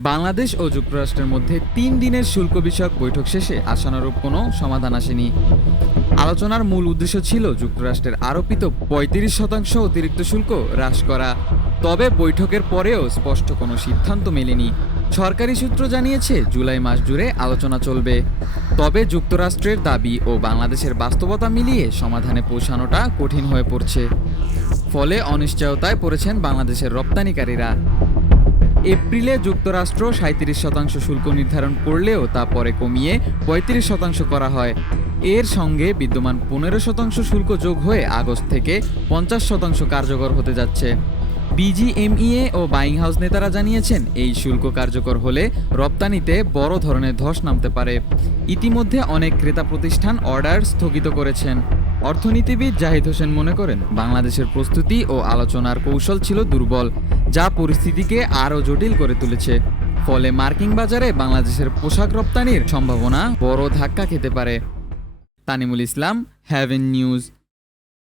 বাংলাদেশ ও যুক্তরাষ্ট্রের মধ্যে ৩ দিনের শুল্ক বিষয়ক বৈঠক শেষে আশানুরূপ কোনো সমাধান আসেনি। আলোচনার মূল উদ্দেশ্য ছিল যুক্তরাষ্ট্রের আরোপিত ৩৫% অতিরিক্ত শুল্ক হ্রাস করা। তবে বৈঠকের পরেও স্পষ্ট কোনো সিদ্ধান্ত মেলেনি। সরকারি সূত্র জানিয়েছে জুলাই মাস জুড়ে আলোচনা চলবে। তবে যুক্তরাষ্ট্রের দাবি ও বাংলাদেশের বাস্তবতা মিলিয়ে সমাধানে পৌঁছানোটা কঠিন হয়ে পড়ছে। ফলে অনিশ্চয়তায় পড়েছেন বাংলাদেশের রপ্তানিকারীরা। এপ্রিলে যুক্তরাষ্ট্র ৩৭% শুল্ক নির্ধারণ করলেও তা পরে কমিয়ে ৩৫% করা হয়। এর সঙ্গে বিদ্যমান ১৫% শুল্ক যোগ হয়ে আগস্ট থেকে ৫০% কার্যকর হতে যাচ্ছে। বিজিএমইএ ও বাইং হাউস নেতারা জানিয়েছেন এই শুল্ক কার্যকর হলে রপ্তানিতে বড় ধরনের ধস নামতে পারে। ইতিমধ্যে অনেক ক্রেতা প্রতিষ্ঠান অর্ডার স্থগিত করেছেন। অর্থনীতিবিদ জাহিদ হোসেন মনে করেন বাংলাদেশের প্রস্তুতি ও আলোচনার কৌশল ছিল দুর্বল, যা পরিস্থিতিকে আরও জটিল করে তুলেছে। ফলে মার্কিন বাজারে বাংলাদেশের পোশাক রপ্তানির সম্ভাবনা বড় ধাক্কা খেতে পারে। তানিমুল ইসলাম, হ্যাভেন নিউজ।